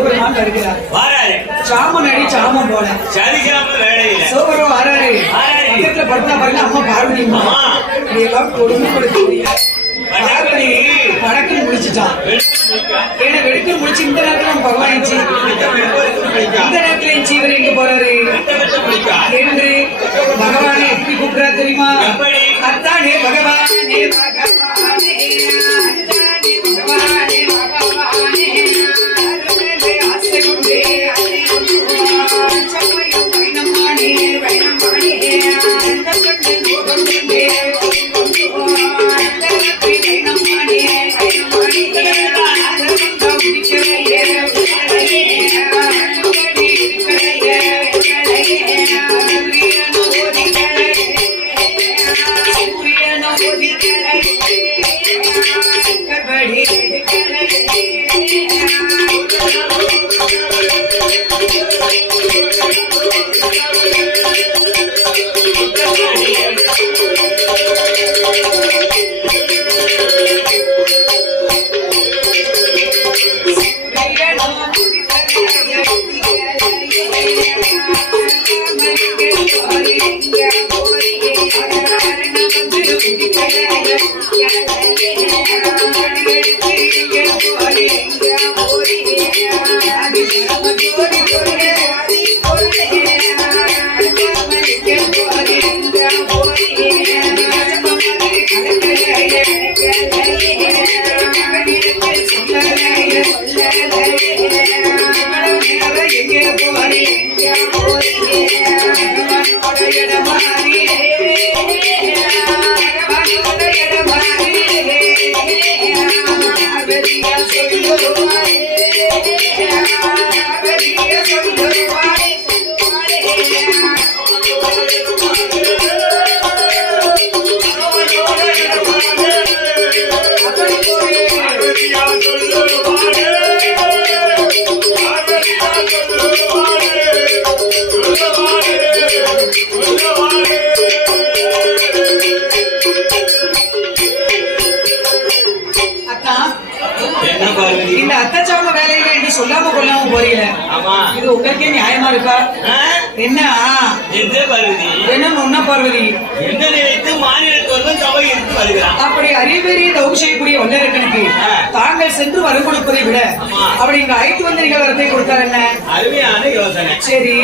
சிவபெருமான் வருகிறார். சாமன் அடி சாமன் போல சிவபெருமான் வராரு. பக்கத்துல படுத்தா பாருங்க அம்மா பார்வதி எல்லாம் கொடுமைப்படுத்த பார்வதி வடக்கு முடிச்சுட்டான். ஏன்னா வெடுக்கு முடிச்சு இந்த நேரத்துல பகவான் இந்த நேரத்துல இவர் எங்க போறாரு என்று பகவானை எப்படி கூப்பிடுறா தெரியுமா? அத்தானே பகவானே பகவானே சொல்லாம கொள்ளாம போறீங்க. இது உங்களுக்கே நியாயமா இருக்கா? என்ன என்ன பார்வதி என்ன நினைத்து மாநிலத்தோடு சபை இருந்து வருகிறார். அப்படி அறிவெறிய தவம் செய்யக்கூடிய வல்லரக்கனுக்கு தாங்கள் சென்று வரம் கொடுப்பதை விட அப்படி இங்க அழைத்து வந்து நீங்கள் வரத்தை கொடுத்தார். என்ன அருமையான யோசனை. சரி,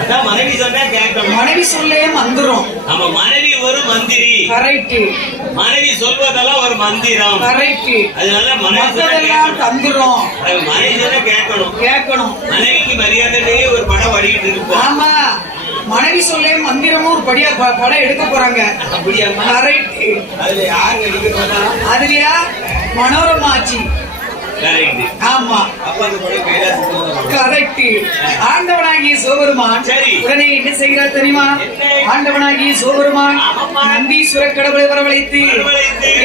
அதான் மனைவி சொன்னா கேட்கணும். மனைவி சொல்லே மந்திரம். நம்ம மனைவி ஒரு மந்திரி. கரெக்ட். மனைவி சொல்வதெல்லாம் ஒரு மந்திரம். கரெக்ட். அதனால மனைவி தந்துரும். மனைவி சொன்னா கேட்கணும். கேட்கணும். மனைவிக்கு மரியாதையிலேயே ஒரு படம் வடிக்கிட்டு இருக்கும். ஆமா, மனைவி சொல்லே மந்திரமும் ஒரு படம் எடுக்க போறாங்க. அப்படியா? கரெக்ட். அதுல யாரு எடுக்கிறதா? அதுலயா மனோரமா ஆச்சி. ஆமா, கரெக்ட். ஆண்டவனாகிய சிவபெருமான் உடனே என்ன செய்கிறார் தெரியுமா? ஆண்டவனாகிய சிவபெருமான் நந்தீஸ்வர கடவுளை வரவழைத்து,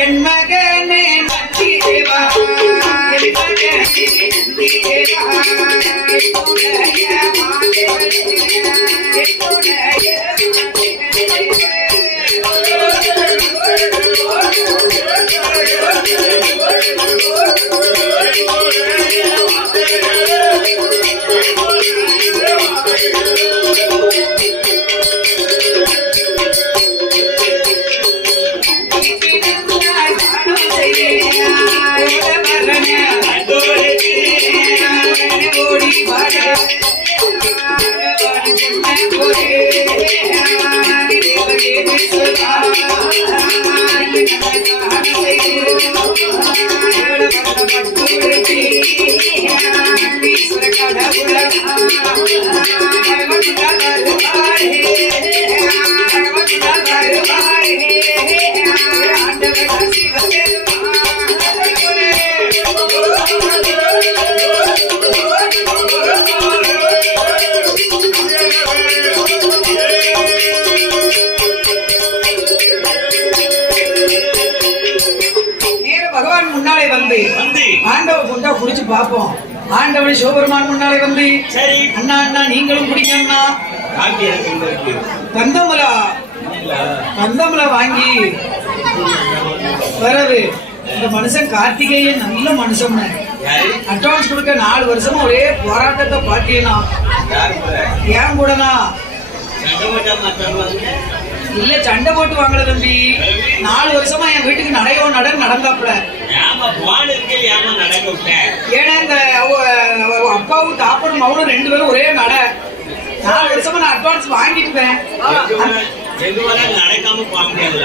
என் மகனே நந்தி தேவா, என் மகனே நந்தி தேவா, ஆண்டவன் கொண்டா குடிச்சு பாப்போம். ஆண்டவன் சிவபெருமான் முன்னாலே வந்து, அண்ணா அண்ணா நீங்களும் குடிக்கண்ணா. கந்தமலா வாங்கி வரவு. இந்த மனுஷன் கார்த்திகேயன் நல்ல மனுஷன். யாரு? அட்வான்ஸ் கொடுக்க 4 வருஷமா ஒரே போராட்டத்தை பாத்தீங்கன்னா யாரு போற? ஏன் கூடனா சண்டை போட்டா மாத்தாங்க. இல்ல சண்டை போட்டு வாங்கல தம்பி. 4 வருஷமா என் வீட்டுக்கு நடையோ நடந்தாப்புல. ஏமா போன் இருக்கே ஏமா நடக்க விட்டேன்? ஏன்னா இந்த அப்பாவும் தாப்பனும் மகனும் 2 பேரும் ஒரே நடை. 4 வருஷமா நான் அட்வான்ஸ் வாங்கிட்டுவேன். நடக்காம போக முடியாதுல.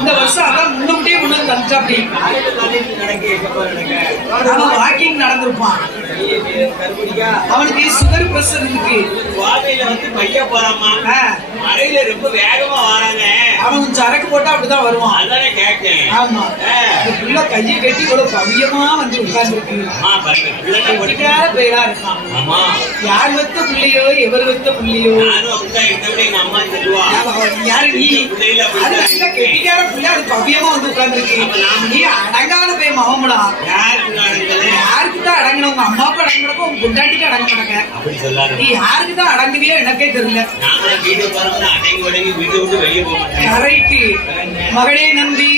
இந்த வருஷம் அதான் முன்னூட்டியே கொண்டு வந்து தந்துச்சாப்படி. அவன் வாக்கிங் நடந்திருப்பான். அவனுக்கு சுகர் பிரஷர் இருக்கு. வாதையில வந்து பைய போறாமா, மழையில ரொம்ப வேகமா வராங்க. அவன் சரக்கு போட்டா அப்படிதான் வருவான். அதானே கேட்டேன். ஆமா, புள்ள கையை கட்டி இவ்வளவு பவியமா வந்து உட்கார்ந்து இருக்கு. பேரா இருக்கான். யார் வெத்த பிள்ளையோ எவர் வெத்த பிள்ளையோ அம்மா சொல்லுவா, யாரு நீ? கெட்டிக்கார பிள்ளை அது பவியமா வந்து உட்கார்ந்து இருக்கு. நீ அடங்காத போய் மகம்டா. யாருக்குதான் அடங்கினவங்க? அம்மாவுக்கு அடங்கினப்போ உங்க பொண்டாட்டிக்கு அடங்க மாட்டாங்க. நீ யாருக்குதான் அடங்குவியோ எனக்கே தெரியல. கரைட்டு மகளே நந்தி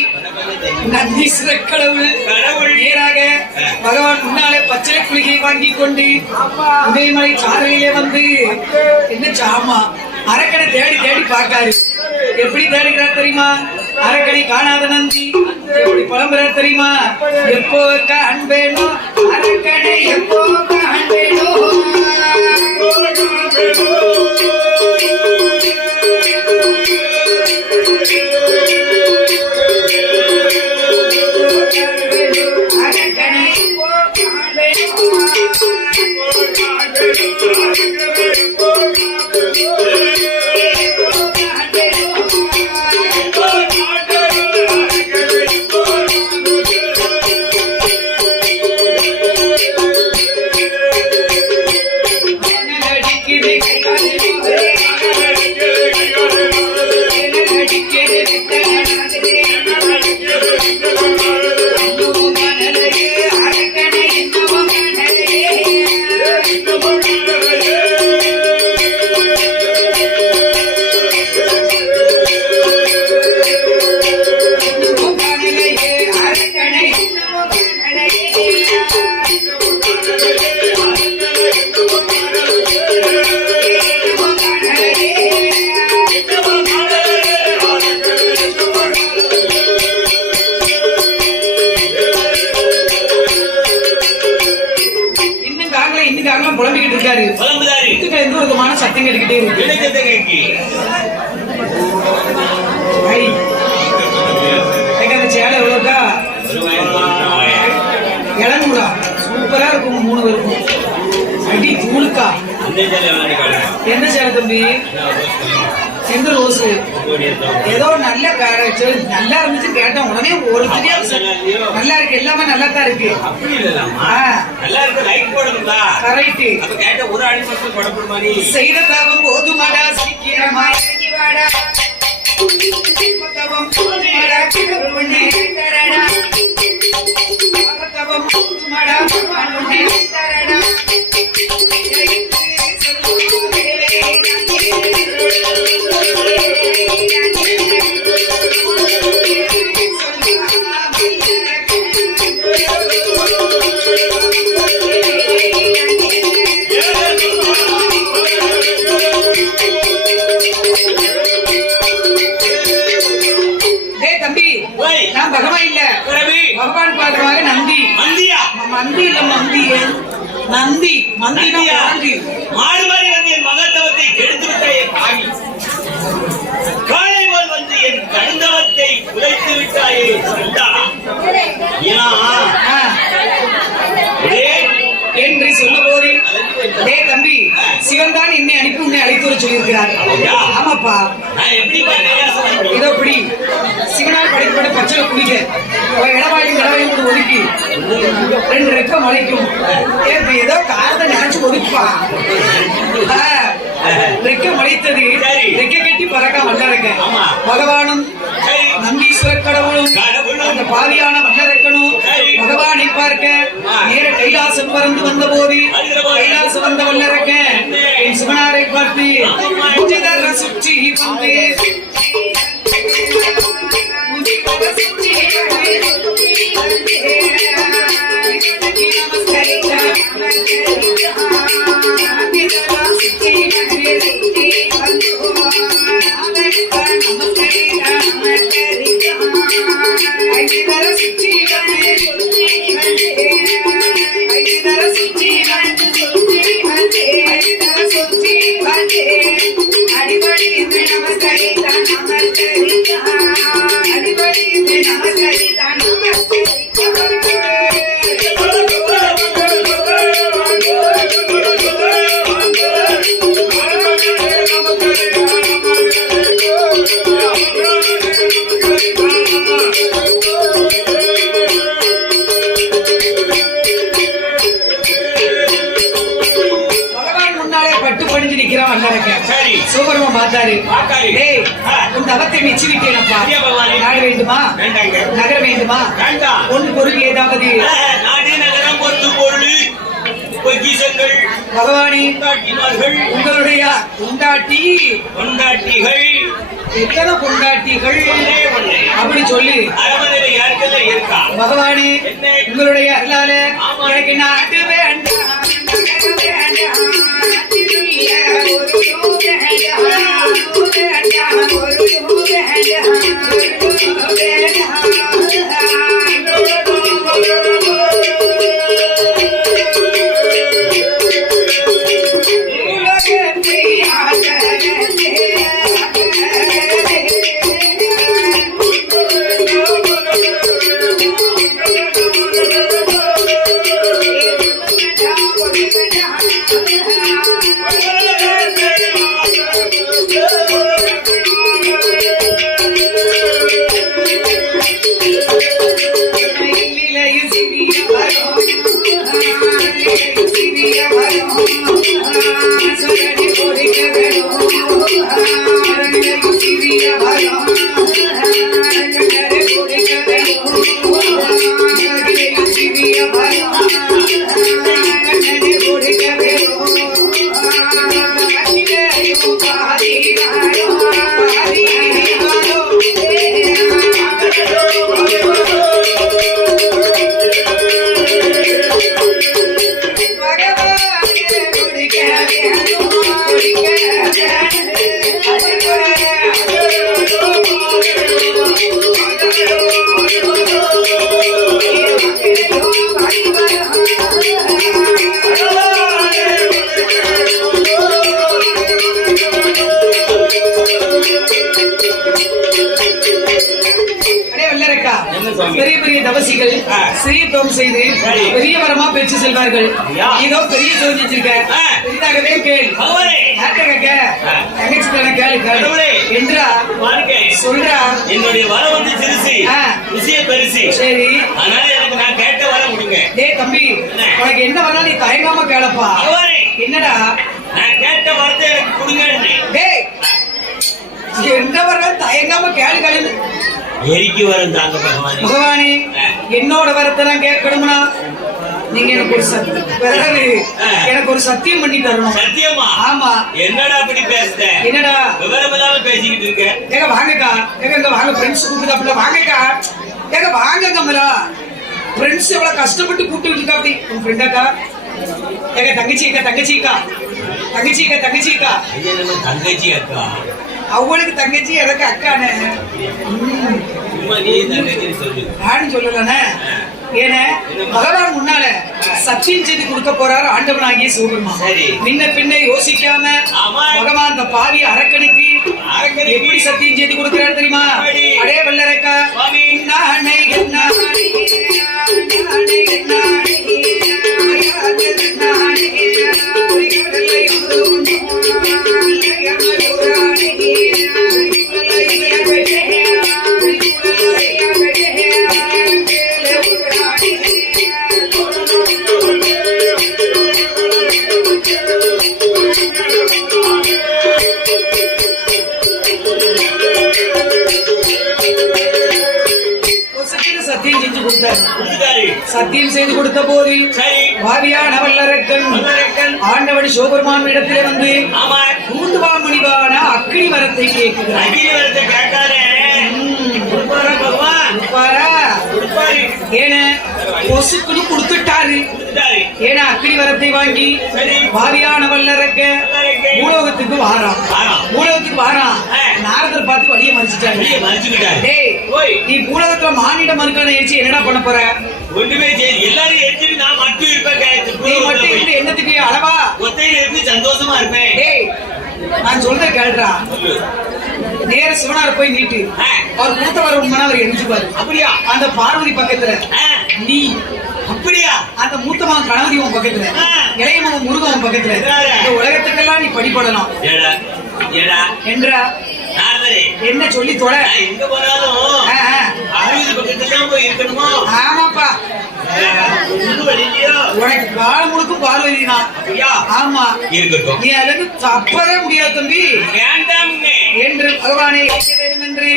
நந்தீஸ்வர கடவுள் நேராக பகவான் முன்னாலே பச்சை குளிகை வாங்கி கொண்டு உதயமலை சாலையிலே வந்து என்ன சாமா அரக்கனை தேடி தேடி பார்க்காரு. எப்படி தேடுகிறார் தெரியுமா? அரக்கனை காணாத நந்தி எப்படி புலம்புறார் தெரியுமா? எப்போ காண்பேனோ அரக்கனை, எப்போ காண்பேனோ. புலம்பிக்கிட்டு இருக்காரு. எந்த ஒரு விதமான சத்தம் கேட்டுக்கிட்டே இருக்கு. அந்த சேலை எவ்வளவுக்கா? 700. சூப்பரா இருக்கும். 3 பேருக்கும் அடி தூளுக்கா. என்ன சேலை தம்பி? எந்த ரோஸு? ஏதோ நல்ல நல்லா இருந்துச்சு கேட்டேன். உடனே ஒரு நல்லா இருக்கு, எல்லாமே நல்லா தான் இருக்கு. செய்த தவம் போதுமாடா, சீக்கிரமா இறங்கி வாடா. தவம் போதுமாடா, கிழவனே தரடா. தவம் போதுமாடா, பகவானே தரடா. நான் பகவான் இல்ல, பகவான் பாடுவாங்க. நந்தி மந்தி இல்ல, நந்தி நந்தி மாடு மாதிரி வந்து என் மகத்தவத்தை கெடுத்து விட்ட என் பாவி, காலை போல் வந்து என் கடுந்தவத்தை குலைத்து விட்டாயே என்று சொன்ன போது, தம்பி சிவன் தான் என்னை அனுப்பி உன்னை அழைத்து வர சொல்லியிருக்கிறார். ஆமாப்பா, இதோ இப்படி சிவனால் படைக்கப்பட்ட பச்சை குடிக்க இடவாயும் கடவையும் கூட ஒதுக்கி 2 ரெக்கம் அழைக்கும். ஏதோ காரத்தை நினைச்சு ஒதுக்குப்பா. ரெக்கம் அழைத்தது ரெக்க கட்டி பறக்க வல்லறக்க. பகவானும் நந்தீஸ்வர கடவுளும் அந்த பாதியான வல்லறக்கணும் பகவானை பார்க்க நேர கைலாசம் பறந்து வந்த போது, கைலாசம் வந்த வல்லறக்க என் சிவனாரை பார்த்து சுற்றி வந்து சரி. சூப்பரமா பார்த்தாரு. பார்த்தாரு. டேய், உன் தவத்தை மெச்சி விட்டேனப்பா. ஐயா பகவானே. நாடு வேண்டுமா? வேண்டாங்க. நகர வேண்டுமா? வேண்டாம். ஒன்று பொருள் ஏதாவது நாடு நகரம் பொறுத்து பொருள் பொக்கிஷங்கள் பகவானே, கொண்டாட்டிமார்கள் உங்களுடைய கொண்டாட்டி கொண்டாட்டிகள் எத்தனை கொண்டாட்டிகள் ஒன்னே ஒன்னே அப்படி சொல்லு. அரமனையில யாருக்கெல்லாம் இருக்கா பகவானே, என்ன? உங்களுடைய அருளால ஆமா. எனக்கு நாட்டு வேண்டாம், நகரம் வேண்டாம், நாட்டிலுள்ள ஒரு யூ வேண்டாம், ஒரு யூ வேண்டாம், பெரிய பெரிய தவசிகள் சிறிய தோம் செய்து பெரிய வரமா பெற்று செல்வார்கள். இதோ பெரிய தோம் வச்சிருக்க பெரிதாகவே கேள். தங்கச்சி தானே கேளு கேளு என்றா சொல்றா. என்னுடைய வர வந்து சிறுசி விஷயம் பெருசி. சரி, அதனால எனக்கு நான் கேட்ட வர கொடுங்க. டேய் தம்பி, உனக்கு என்ன வரலாம் நீ தயங்காம கேளப்பா. என்னடா நான் கேட்ட வரத்தை எனக்கு கொடுங்க. டேய், என்ன வரலாம் தயங்காம கேளு கேளு. எரிக்கு வரம் தாங்க பகவானே. பகவானே, என்னோட வரத்தை நான் கேட்கணும்னா நீங்க எனக்கு ஒரு எனக்கு ஒரு சத்தியம் பண்ணி தரணும். சத்தியமா? ஆமா. என்னடா அப்படி பேசுற? என்னடா விவரம் இல்லாம பேசிக்கிட்டு இருக்க? ஏங்க வாங்கக்கா, ஏங்க வாங்க, ஃப்ரெண்ட்ஸ் கூப்பிடுதாப்புல வாங்கக்கா. ஏங்க வாங்க கமலா, ஃப்ரெண்ட்ஸ் எவ்வளவு கஷ்டப்பட்டு கூப்பிட்டு இருக்கா. அப்படி உன் ஃப்ரெண்டாக்கா, ஏங்க தங்கச்சிக்கா தங்கச்சிக்கா தங்கச்சிக்கா தங்கச்சிக்கா தங்கச்சி அக்கா. அவளுக்கு தங்கச்சி எனக்கு அக்கானே. நானும் சொல்லலண்ணே. ஏன்னா பகவான் முன்னால சத்தியம் செய்து கொடுக்க போறாரு ஆண்டவனாகிய சிவபெருமான். முன்ன பின்ன யோசிக்காம பகவான் அந்த பாவி அரக்கனுக்கு எப்படி சத்தியம் செய்து கொடுக்கிறார் தெரியுமா? அடே வல்லரக்கா, சத்தியம் செய்து கொடுத்த போது பாவியான வல்லரக்கன் ஆண்டவன் சிவபெருமான் இடத்திலே வந்து கூண்டுவா மணிவான அக்னி வரத்தை கேட்கிறார். ஏன்னா பொசுக்குன்னு கொடுத்துட்டாரு. ஏன்னா அக்னி வரத்தை வாங்கி பாவியான வல்லரக்க பூலோகத்துக்கு வாரான். பூலோகத்துக்கு வாரான். நாரதர் பார்த்து வழியை மறிச்சுட்டாரு. நீ பூலோகத்துல மானிட மறுக்கான எரிச்சு என்னடா பண்ண போற? ஒண்ணுமே சரி, எல்லாரும் எரிச்சு நான் மட்டும் இருப்பேன். நீ மட்டும் இருந்து என்னத்துக்கு அளவா? ஒத்தையில இருந்து சந்தோஷமா இருப்பேன். நான் சொல்ற கேள்றா. நேர சிவனார் போய் நீட்டு அவர் கொடுத்த வர உண்மைனா அவர் எரிஞ்சுப்பாரு. அப்படியா? அந்த பார்வதி பக்கத்துல நீ, அப்படியா? அந்த மூத்த மகன் கணவதி உன் பக்கத்துல, இளைய மகன் முருகன் உன் பக்கத்துல. இந்த உலகத்துக்கெல்லாம் நீ படிப்படலாம் என்றா என்ன சொல்லி தொட. எங்க போனாலும் பார்வதி பக்கத்துல போய் இருக்கணுமோ? ஆமாப்பா, உனக்கு காலம் முழுக்கும் பார்வதி தான். ஆமா, இருக்கட்டும். நீ அதுல இருந்து தப்பவே முடியாது தம்பி. என்று பகவானை கேட்க வேண்டும் என்று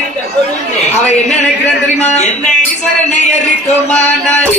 அவ என்ன நினைக்கிறான் தெரியுமா? ஈஸ்வரனை எரித்தோமானால்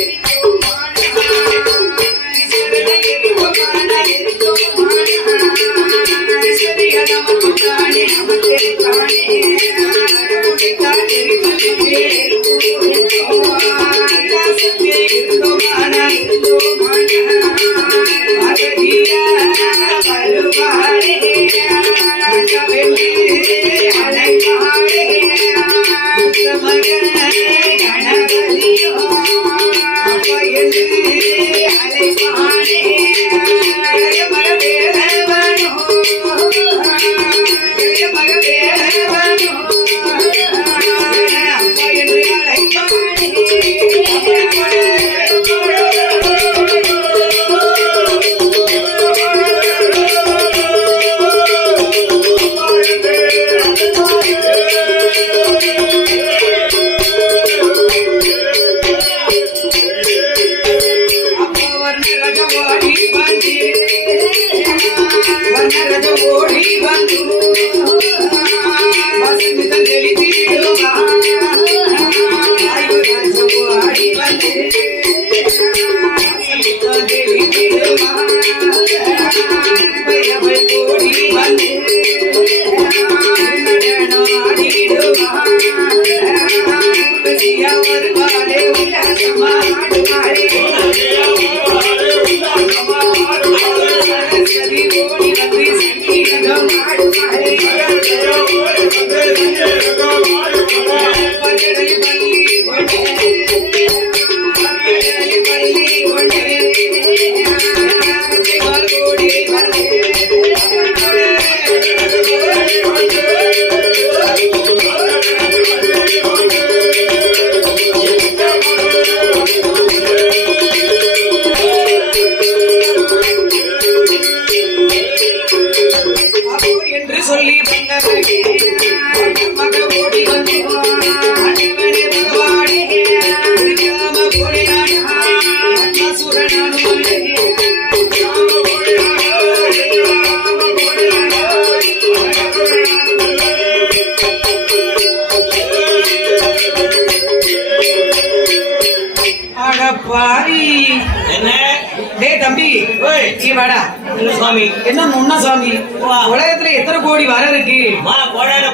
உலகத்துல எத்தனை கோடி வர இருக்கு?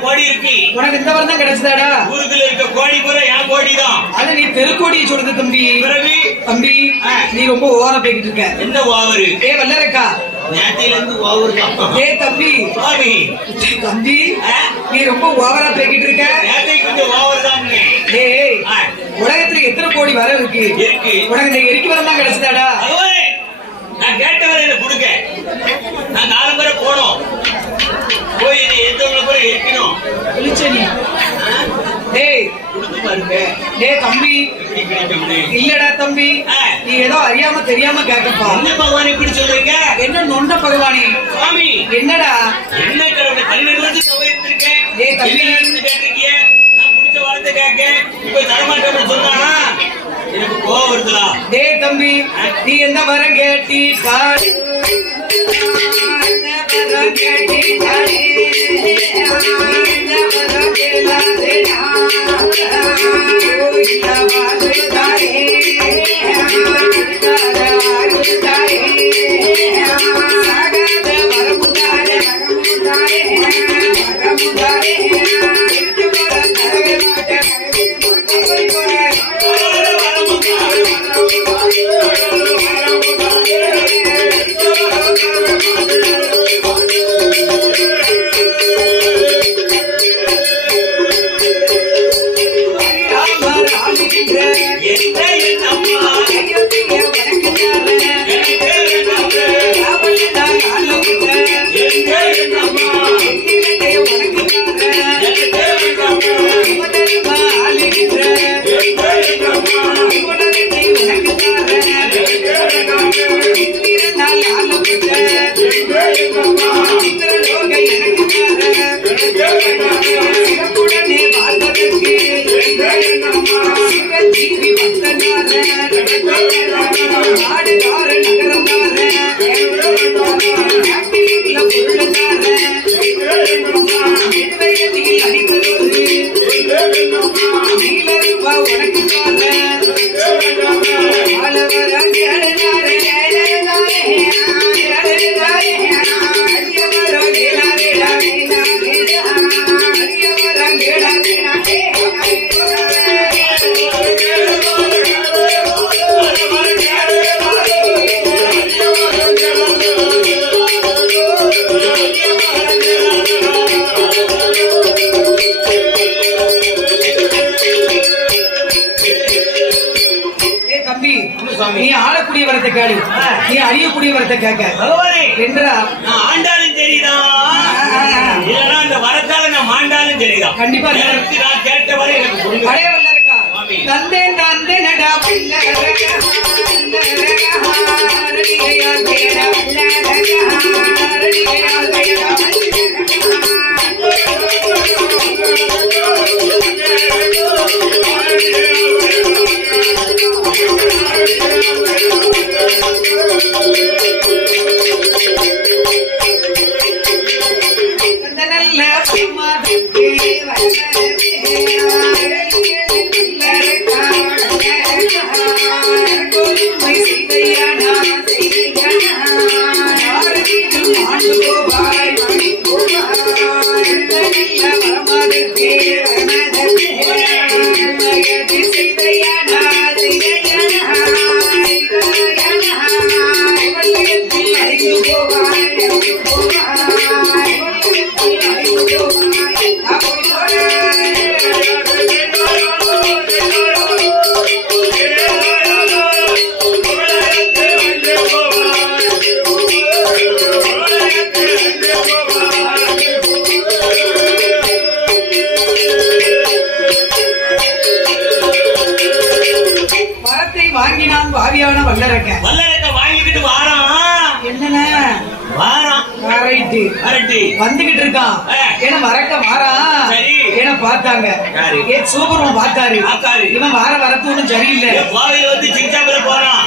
கோடி இருக்கு. உனக்கு இந்த வரம் தான் கிடைச்சதாடா? ஊருக்குள்ள இருக்க கோடி பூரா என் கோடி தான். அது நீ தெருக்கோடியை சொல்லுது தம்பி. தம்பி, நீ ரொம்ப ஓவரா பேசிட்டு இருக்க. என்ன ஓவரு? வல்லரக்கா, நேத்தில இருந்து ஓவர் தான். தம்பி தம்பி, நீ ரொம்ப ஓவரா பேசிட்டு இருக்க. நேத்தை கொஞ்சம் ஓவர் தான். உலகத்துல எத்தனை கோடி வர இருக்கு? உனக்கு இந்த எரிக்கு வரம் தான் கிடைச்சதாடா? நான் கேட்டவரை என்ன கொடுக்க. நான் 4 முறை போனோம். போய் என்னை எத்தவங்களை கூட இருக்கணும். தம்பி இல்லடா தம்பி, நீ ஏதோ அறியாம தெரியாம கேட்கப்பா. என்ன பகவான் இப்படி சொல்றீங்க? என்ன நொண்ட பகவானே? சுவாமி என்னடா? என்ன கடவுளை 12 வருஷம் தவறு இருந்திருக்கேன். தம்பி கேட்டிருக்கிய, நான் பிடிச்ச வார்த்தை கேட்க இப்ப தரமாட்டேன்னு சொன்னானா எனக்கு கோவம் வருதுடா. தம்பி, நீ என்ன வரம் கேட்டீட்டாள்? எனக்கு சிவஜீவி பக்தனார நாடுகார நகரமார நாட்டிலுள்ள பொருளனார வயதில் அடிப்பதோடு நீலருவா உனக்கு நீ ஆளக்கூடிய வரத்தை கேளு, நீ அறியக்கூடிய வரத்தை கேட்க என்றா நான் ஆண்டாலும் சரிதான், இல்லைன்னா அந்த வரத்தால நான் மாண்டாலும் சரிதான். கண்டிப்பா நான் கேட்ட வரை எனக்கு பழைய வல்ல இருக்கா தந்தேன் தந்தே நடா வாவியான வல்லரக்க வாங்கிக்கிட்டு வாரான். என்னன்னா வாரான் வந்துகிட்டு இருக்கான். ஏன்னா வரக்க வாரான். ஏன்னா பார்த்தாங்க சூப்பர்மன் பார்த்தாரு. இவன் வார வரத்து ஒண்ணும் சரியில்லை. கோவையில வந்து சிரிச்சாப்புல போறான்.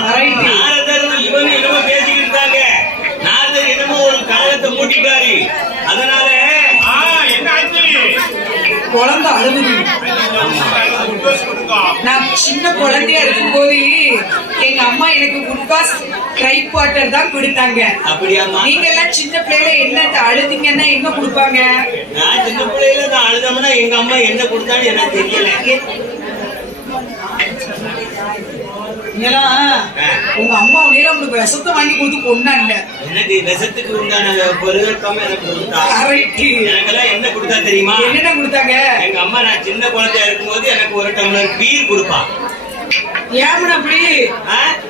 இவனு என்னமோ பேசிக்கிட்டு இருக்காங்க. நாரதர் என்னமோ ஒரு கழகத்தை மூட்டிட்டாரு. அதனால குழந்தை அழுகுது. நான் சின்ன குழந்தையா இருக்கும் போது எங்க அம்மா எனக்கு குட்பாஸ் ட்ரைப் வாட்டர் தான் கொடுத்தாங்க. நீங்க எல்லாம் சின்ன பிள்ளைல என்ன அழுதிங்கன்னா என்ன கொடுப்பாங்க? நான் சின்ன பிள்ளைல நான் அழுதோம்னா எங்க அம்மா என்ன கொடுத்தான்னு எனக்கு தெரியல. உங்க அம்மா உங்களுக்கு விஷத்தை வாங்கி கொடுத்து கொண்டா இல்ல. எனக்கு விஷத்துக்கு உண்டான பொருட்கள் எனக்கெல்லாம் என்ன கொடுத்தா தெரியுமா? என்னென்ன கொடுத்தாங்க? எங்க அம்மா நான் சின்ன குழந்தையா இருக்கும் போது எனக்கு ஒரு டம்ளர் பீர் கொடுப்பான். ஏன் அப்படி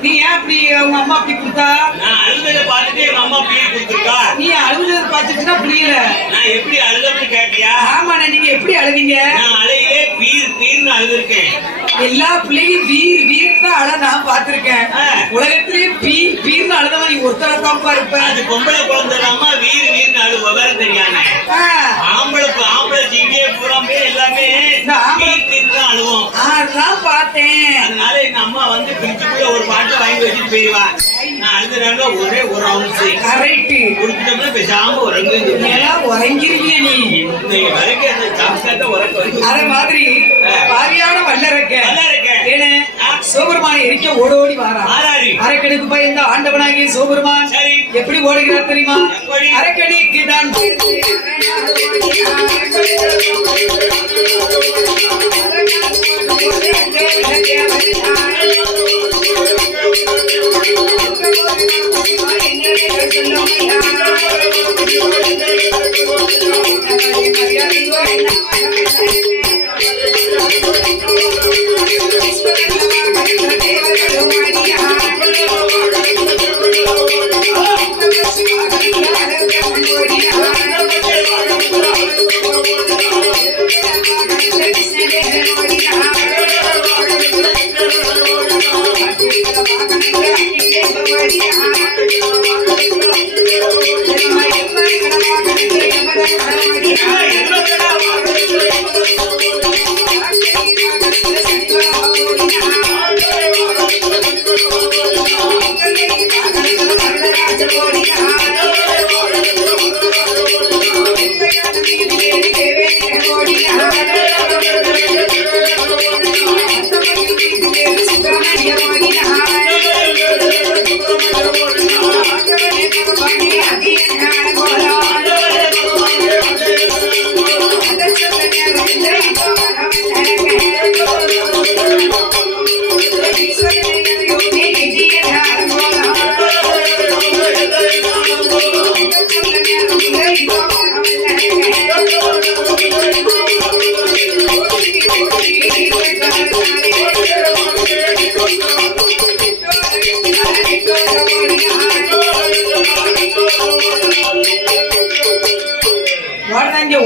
நீ ஏன் அப்படி உங்க அம்மா அப்படி கொடுத்தா? நான் அழுததை பார்த்துட்டு எங்க அம்மா பீர் கொடுத்துருக்கா. நீ அழுததை பார்த்துட்டுனா புரியல. நான் எப்படி அழுதன்னு கேட்டியா? ஆமா, நீங்க எப்படி அழுதீங்க? நான் அழுகையே பீர் பீர்னு அழுதுருக்கேன். எல்லா பிள்ளையும் வீர் வீர்னு அழ நான் பாத்திருக்கேன். உலகத்திலே பீர் பீர்னு அழுதவன் நீ ஒருத்தர தாப்பா இருப்ப. அது பொம்பளை குழந்தை இல்லாம வீர் வீர்னு அழு விவரம் தெரியாம. ஆம்பளை ஜிங்கே பூராமே எல்லாமே பீர் பீர்னு தான் அழுவோம். அதான் பார்த்தேன். அதனால எங்க அம்மா வந்து பிரிச்சுக்குள்ள ஒரு பாட்டு வாங்கி வச்சுட்டு போயிடுவா. நான் அழுதுறாங்க ஒரே ஒரு அவுன்ஸ் கரெக்ட் குடிச்சிட்டோம்னா பேசாம உறங்கிருவிய நீ வரைக்கும் அந்த சாப்பிட்டா உறங்க. அதே மாதிரி பாரியான வல்லரக்க ஏன்னு சிவபெருமான எரிக்க ஓடோடி வாரா. அரக்கனுக்கு பயந்த ஆண்டவனாகிய சிவபெருமான் எப்படி ஓடுகிறார் தெரியுமா? அரக்கனுக்கு தான்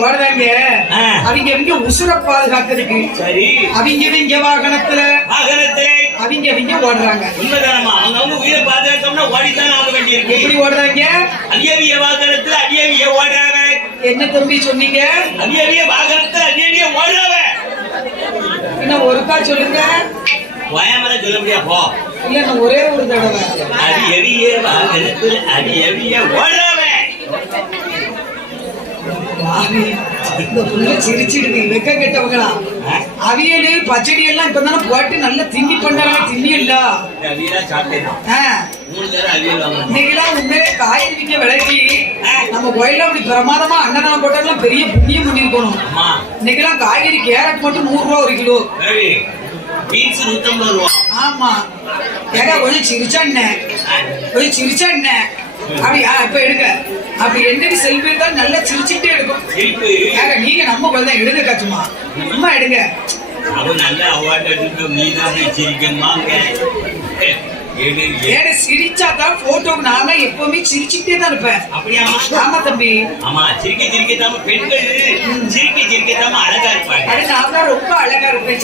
ஓடுதாங்க அவங்க அவங்க உசுர பாதுகாக்கிறதுக்கு சரி அவங்க வாகனத்துல அவங்க ஓடுறாங்க. உண்மைதானமா அவங்க உயிரை பாதுகாத்தோம்னா ஓடித்தான் ஆக வேண்டியிருக்கு. எப்படி ஓடுறாங்க? அவியவிய வாகனத்துல அவியவிய ஓடுறாங்க. என்ன தம்பி சொன்னீங்க? அவியவிய வாகனத்துல அவியவிய ஓடுறாங்க. இன்னும் ஒருக்கா சொல்லுங்க. வயமர சொல்ல முடியா போ. இல்ல நான் ஒரே ஒரு தடவை. அவியவிய வாகனத்துல அவியவிய ஓடுறாங்க. இந்த புள்ள சிரிச்சிடுது. வெக்க கெட்டவங்களா? அவியலு பச்சடி எல்லாம் இப்பதானே போட்டு நல்லா திண்ணி பண்றாங்க. திண்ணி இல்ல இன்னைக்கெல்லாம் உண்மையிலே காய்கறிங்க விலைக்கு நம்ம கோயில அப்படி பிரமாதமா அன்னதானம் போட்டாலும் பெரிய புண்ணியம் பண்ணிருக்கணும். இன்னைக்கெல்லாம் காய்கறி கேரட் மட்டும் 100 ரூபா 1 கிலோ. ஆமா ஏடா கொஞ்சம் சிரிச்சண்ணே கொஞ்சம் சிரிச்சண்ணே அப்படி இப்ப எடுக்க அப்படி என்னடி செல்ஃபி எடுத்தாலும் நல்லா சிரிச்சுட்டே எடுக்கும். நீங்க நம்ம குழந்தை எடுங்க காச்சுமா சும்மா எடுங்க. சிரிச்சாதான் போட்டோக்கு நாங்க எப்பவுமே சிரிச்சுட்டே தான் இருப்பேன். ஆமா தம்பி. ஆமா சிரிக்க சிரிக்கத்தாம பெண்கள் சிரிக்க சிரிக்கத்தாம அழகா இருப்பாங்க. நான் தான் ரொம்ப அழகா இருப்பேன்.